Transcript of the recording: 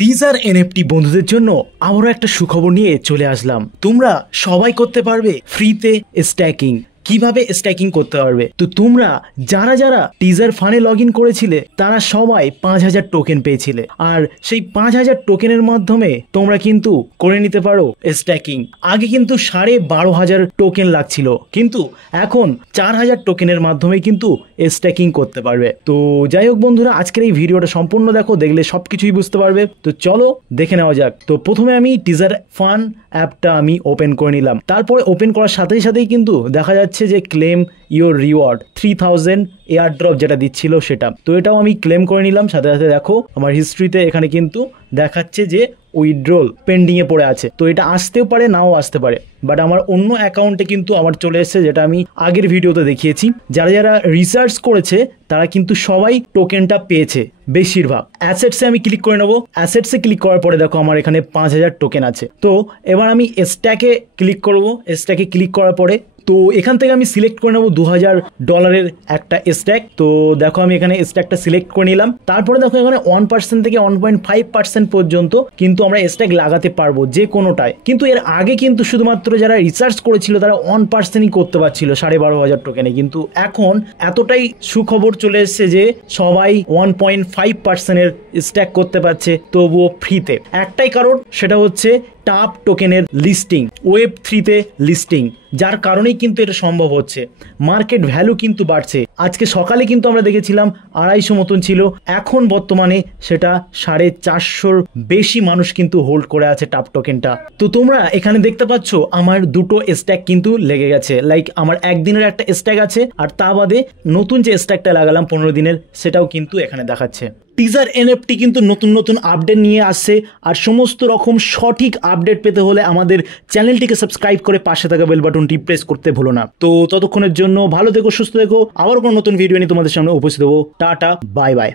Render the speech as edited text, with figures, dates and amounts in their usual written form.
Teaser NFT বন্ধুদের জন্য আবারও একটা সুখবর নিয়ে চলে আসলাম। তোমরা সবাই করতে পারবে ফ্রিতে স্ট্যাকিং। কিভাবে স্ট্যাকিং করতে পারবে? তো তোমরা যারা যারা টিজার ফানে লগ ইন করেছিলে তারা সবাই 5000 টোকেন পেয়েছিলে, আর সেই 5000 টোকেনের মাধ্যমে তোমরা কিন্তু করে নিতে পারো স্ট্যাকিং। আগে কিন্তু 12,500 টোকেন লাগছিল, কিন্তু এখন 4000 টোকেনের মাধ্যমে কিন্তু স্ট্যাকিং করতে পারবে। তো যাই হোক বন্ধুরা, আজকের এই ভিডিওটা সম্পূর্ণ দেখো, দেখলে সবকিছুই বুঝতে পারবে। তো চলো দেখে নেওয়া যাক। তো প্রথমে আমি টিজার ফান অ্যাপটা আমি ওপেন করে নিলাম। তারপরে ওপেন করার সাথেই সাথেই কিন্তু দেখা যাচ্ছে যে claim your reward 3000 air drop যেটা দিচ্ছিল সেটা। তো এটাও আমি ক্লেম করে নিলাম। সাথে সাথে দেখো আমার হিস্ট্রিতে এখানে কিন্তু দেখাচ্ছে যে উইথড্রল পেন্ডিংয়ে পড়ে আছে। তো এটা আসতেও পারে, নাও আসতে পারে, বাট আমার অন্য অ্যাকাউন্টে কিন্তু আমার চলে এসেছে, যেটা আমি আগের ভিডিওতে দেখিয়েছি। যারা যারা রিসার্চ করেছে তারা কিন্তু সবাই টোকেনটা পেয়েছে বেশিরভাগ। অ্যাসেটসে আমি ক্লিক করে নেবো। অ্যাসেটসে ক্লিক করার পরে দেখো আমার এখানে 5000 টোকেন আছে। তো এবার আমি স্ট্যাকে ক্লিক করব। স্ট্যাকে ক্লিক করার পরে তো এখান থেকে আমি সিলেক্ট করে নেবো $2000 একটা স্ট্যাক। তো দেখো আমি এখানে স্ট্যাকটা সিলেক্ট করে নিলাম। তারপরে দেখো এখানে 1% থেকে 1.5% পর্যন্ত কিন্তু আমরা স্ট্যাক লাগাতে পারবো যে কোনোটায়। কিন্তু এর আগে কিন্তু শুধুমাত্র যারা রিসার্চ করেছিল তারা 1%ই করতে পারছিল 12,500 টোকেনে, কিন্তু এখন এতটাই সুখবর চলে এসেছে যে সবাই 1.5%-এর স্ট্যাক করতে পারছে, তবুও ফ্রিতে। একটাই কারণ, সেটা হচ্ছে টাপ টোকেনের লিস্টিং, ওয়েব3-তে লিস্টিং, যার কারণেই কিন্তু এটা সম্ভব হচ্ছে। মার্কেট ভ্যালু কিন্তু বাড়ছে। আজকে সকালে কিন্তু আমরা দেখেছিলাম 250 মতন ছিল, এখন বর্তমানে সেটা 450-র বেশি মানুষ কিন্তু হোল্ড করে আছে টাপ টোকেনটা। তো তোমরা এখানে দেখতে পাচ্ছ আমার দুটো স্ট্যাক কিন্তু লেগে গেছে। লাইক আমার একদিনের একটা স্ট্যাক আছে, আর তা বাদে নতুন যে স্ট্যাকটা লাগালাম 15 দিনের, সেটাও কিন্তু এখানে দেখাচ্ছে। টিজার এনএফটি কিন্তু নতুন নতুন আপডেট নিয়ে আসছে, আর সমস্ত রকম সঠিক আপডেট পেতে হলে আমাদের চ্যানেলটিকে সাবস্ক্রাইব করে পাশে থাকা বেল বাটনটি প্রেস করতে ভুলো না। তো ততক্ষণের জন্য ভালো থেকো, সুস্থ থেকো। আবার কোনো নতুন ভিডিও নিয়ে তোমাদের সামনে উপস্থিত হবো। Tata, bye bye.